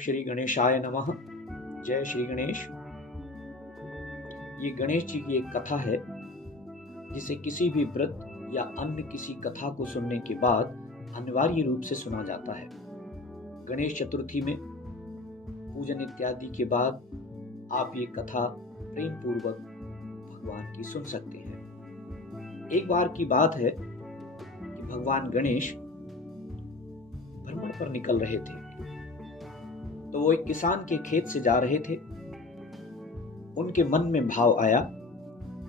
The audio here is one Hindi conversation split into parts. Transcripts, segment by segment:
श्री गणेशाय नमः। जय श्री गणेश। ये गणेश जी की एक कथा है जिसे किसी भी व्रत या अन्य किसी कथा को सुनने के बाद अनिवार्य रूप से सुना जाता है। गणेश चतुर्थी में पूजन इत्यादि के बाद आप ये कथा प्रेम पूर्वक भगवान की सुन सकते हैं। एक बार की बात है कि भगवान गणेश भ्रमण पर निकल रहे थे, तो वो एक किसान के खेत से जा रहे थे। उनके मन में भाव आया,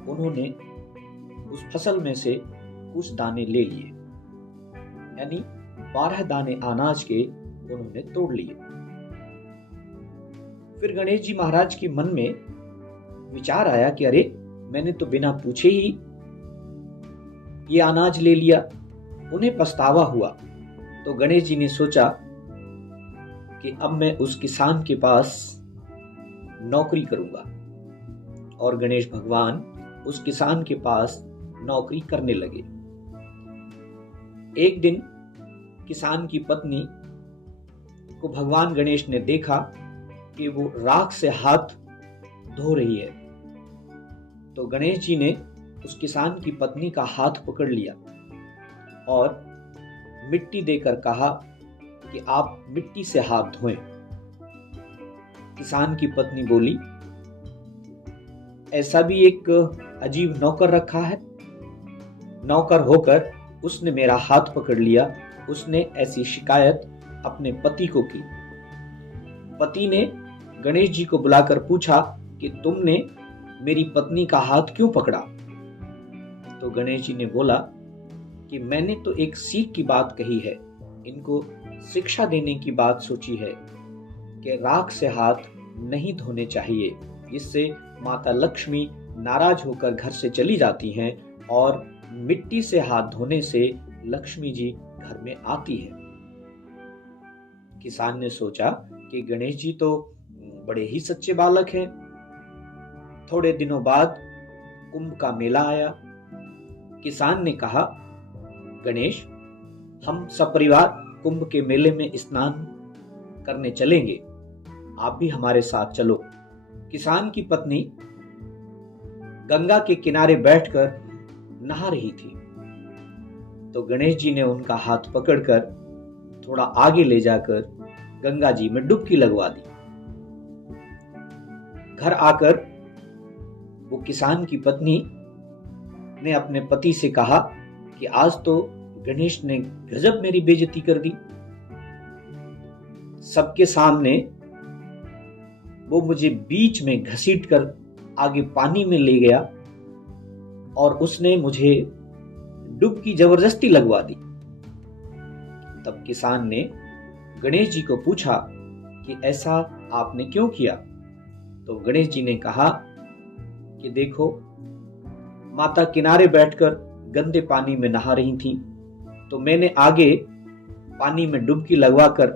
उन्होंने उस फसल में से कुछ दाने ले लिए, यानी 12 दाने अनाज के उन्होंने तोड़ लिए। फिर गणेश जी महाराज के मन में विचार आया कि अरे, मैंने तो बिना पूछे ही ये अनाज ले लिया। उन्हें पछतावा हुआ। तो गणेश जी ने सोचा कि अब मैं उस किसान के पास नौकरी करूंगा, और गणेश भगवान उस किसान के पास नौकरी करने लगे। एक दिन किसान की पत्नी को भगवान गणेश ने देखा कि वो राख से हाथ धो रही है। तो गणेश जी ने उस किसान की पत्नी का हाथ पकड़ लिया और मिट्टी देकर कहा कि आप मिट्टी से हाथ धोएं। किसान की पत्नी बोली, ऐसा भी एक अजीब नौकर रखा है? नौकर होकर उसने मेरा हाथ पकड़ लिया। उसने ऐसी शिकायत अपने पति को की। पति ने गणेश जी को बुलाकर पूछा कि तुमने मेरी पत्नी का हाथ क्यों पकड़ा? तो गणेश जी ने बोला कि मैंने तो एक सीख की बात कही है, इनको शिक्षा देने की बात सोची है कि राख से हाथ नहीं धोने चाहिए, इससे माता लक्ष्मी नाराज होकर घर से चली जाती हैं और मिट्टी से हाथ धोने से लक्ष्मी जी घर में आती है। किसान ने सोचा कि गणेश जी तो बड़े ही सच्चे बालक हैं। थोड़े दिनों बाद कुंभ का मेला आया। किसान ने कहा, गणेश, हम सपरिवार कुंभ के मेले में स्नान करने चलेंगे, आप भी हमारे साथ चलो। किसान की पत्नी गंगा के किनारे बैठकर नहा रही थी। तो गणेश जी ने उनका हाथ पकड़कर थोड़ा आगे ले जाकर गंगा जी में डुबकी लगवा दी। घर आकर वो किसान की पत्नी ने अपने पति से कहा कि आज तो गणेश ने गजब मेरी बेइज्जती कर दी। सबके सामने वो मुझे बीच में घसीटकर आगे पानी में ले गया और उसने मुझे डुबकी जबरदस्ती लगवा दी। तब किसान ने गणेश जी को पूछा कि ऐसा आपने क्यों किया? तो गणेश जी ने कहा कि देखो, माता किनारे बैठकर गंदे पानी में नहा रही थी, तो मैंने आगे पानी में डुबकी लगवाकर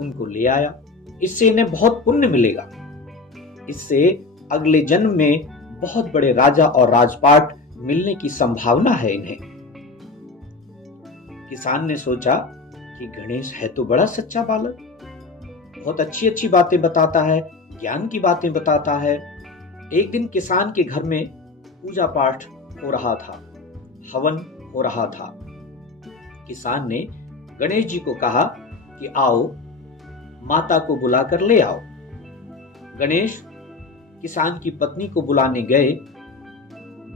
उनको ले आया। इससे इन्हें बहुत पुण्य मिलेगा, इससे अगले जन्म में बहुत बड़े राजा और राजपाट मिलने की संभावना है इन्हें। किसान ने सोचा कि गणेश है तो बड़ा सच्चा बालक, बहुत अच्छी अच्छी बातें बताता है, ज्ञान की बातें बताता है। एक दिन किसान के घर में पूजा पाठ हो रहा था, हवन हो रहा था। किसान ने गणेश जी को कहा कि आओ, माता को बुलाकर ले आओ। गणेश किसान की पत्नी को बुलाने गए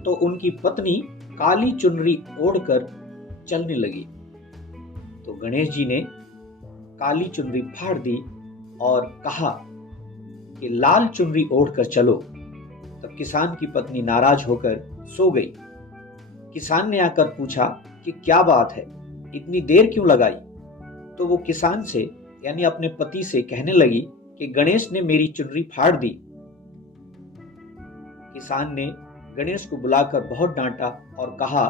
तो उनकी पत्नी काली चुनरी ओढ़कर चलने लगी। तो गणेश जी ने काली चुनरी फाड़ दी और कहा कि लाल चुनरी ओढ़कर चलो। तब किसान की पत्नी नाराज होकर सो गई। किसान ने आकर पूछा कि क्या बात है, इतनी देर क्यों लगाई? तो वो किसान से यानी अपने पति से कहने लगी कि गणेश ने मेरी चुनरी फाड़ दी। किसान ने गणेश को बुलाकर बहुत डांटा और कहा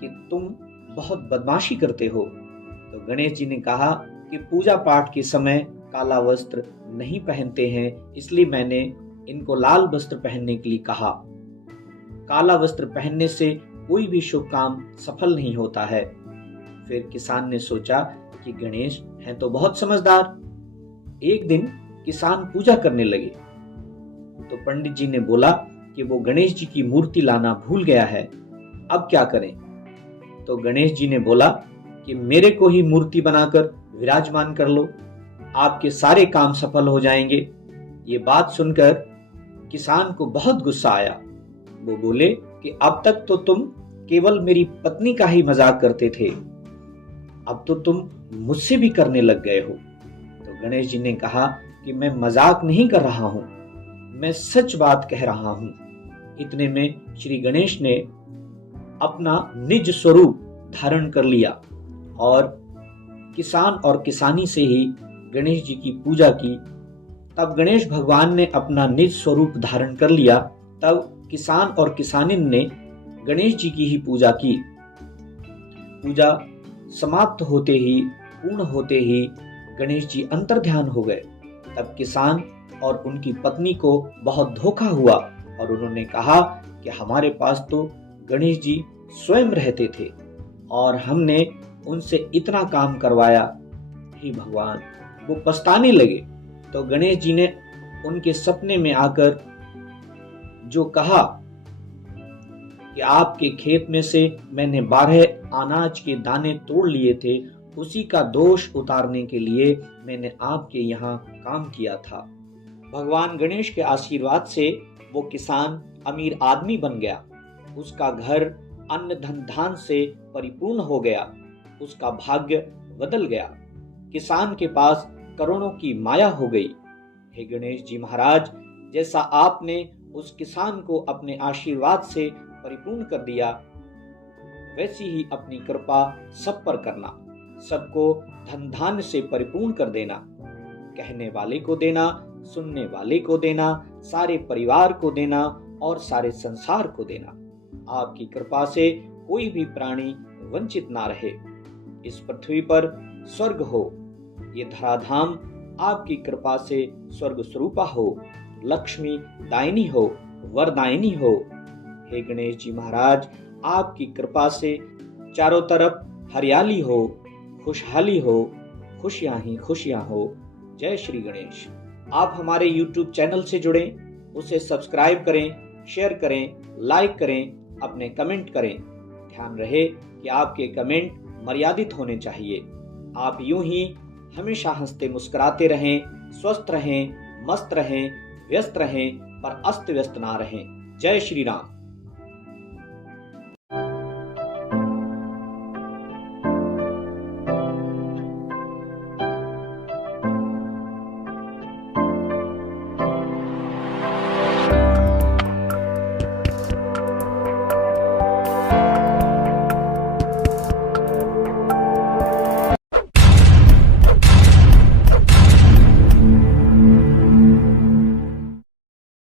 कि तुम बहुत बदमाशी करते हो। तो गणेश जी ने कहा कि पूजा पाठ के समय काला वस्त्र नहीं पहनते हैं, इसलिए मैंने इनको लाल वस्त्र पहनने के लिए कहा। काला वस्त्र पहनने से कोई भी शुभ काम सफल नहीं होता है। फिर किसान ने सोचा कि गणेश हैं तो बहुत समझदार, एक दिन किसान पूजा करने लगे तो पंडित जी ने बोला कि वो गणेश जी की मूर्ति लाना भूल गया है, अब क्या करें। तो गणेश जी ने बोला कि मेरे को ही मूर्ति बनाकर विराजमान कर लो, आपके सारे काम सफल हो जाएंगे। ये बात सुनकर किसान को बहुत गुस्सा आया। वो बोले कि अब तक तो तुम केवल मेरी पत्नी का ही मजाक करते थे, अब तो तुम मुझसे भी करने लग गए हो। तो गणेश जी ने कहा कि मैं मजाक नहीं कर रहा हूं, मैं सच बात कह रहा हूं। इतने में श्री गणेश ने अपना निज स्वरूप धारण कर लिया और किसान और किसानी से ही गणेश जी की पूजा की। तब गणेश भगवान ने अपना निज स्वरूप धारण कर लिया, तब किसान और किसानिन ने गणेश जी की ही पूजा की। पूजा समाप्त होते ही, पूर्ण होते ही गणेश जी अंतर्ध्यान हो गए। तब किसान और उनकी पत्नी को बहुत धोखा हुआ और उन्होंने कहा कि हमारे पास तो गणेश जी स्वयं रहते थे और हमने उनसे इतना काम करवाया। हे भगवान, वो पछताने लगे। तो गणेश जी ने उनके सपने में आकर जो कहा कि आपके खेत में से मैंने 12 अनाज के दाने तोड़ लिए थे, उसी का दोष उतारने के लिए मैंने आपके यहाँ काम किया था। भगवान गणेश के आशीर्वाद से वो किसान अमीर आदमी बन गया। उसका घर अन्न धन धान से परिपूर्ण हो गया, उसका भाग्य बदल गया। किसान के पास करोड़ों की माया हो गई। हे गणेश जी महाराज, जैसा आपने उस किसान को अपने आशीर्वाद से परिपूर्ण कर दिया, वैसी ही अपनी कृपा सब पर करना, सबको धन धान्य से परिपूर्ण कर देना, कहने वाले को देना, सुनने वाले को देना, सारे परिवार को देना और सारे संसार को देना। आपकी कृपा से कोई भी प्राणी वंचित ना रहे। इस पृथ्वी पर स्वर्ग हो, ये धराधाम आपकी कृपा से स्वर्ग स्वरूपा हो, लक्ष्मी दायिनी हो, वरदायिनी हो। हे गणेश जी महाराज, आपकी कृपा से चारों तरफ हरियाली हो, खुशहाली हो, खुशियां ही खुशियां हो। जय श्री गणेश। आप हमारे YouTube चैनल से जुड़ें, उसे सब्सक्राइब करें, शेयर करें, लाइक करें, अपने कमेंट करें। ध्यान रहे कि आपके कमेंट मर्यादित होने चाहिए। आप यूं ही हमेशा हंसते मुस्कुराते रहें, स्वस्थ रहें, मस्त रहें, व्यस्त रहें, पर अस्त व्यस्त ना रहें। जय श्री राम।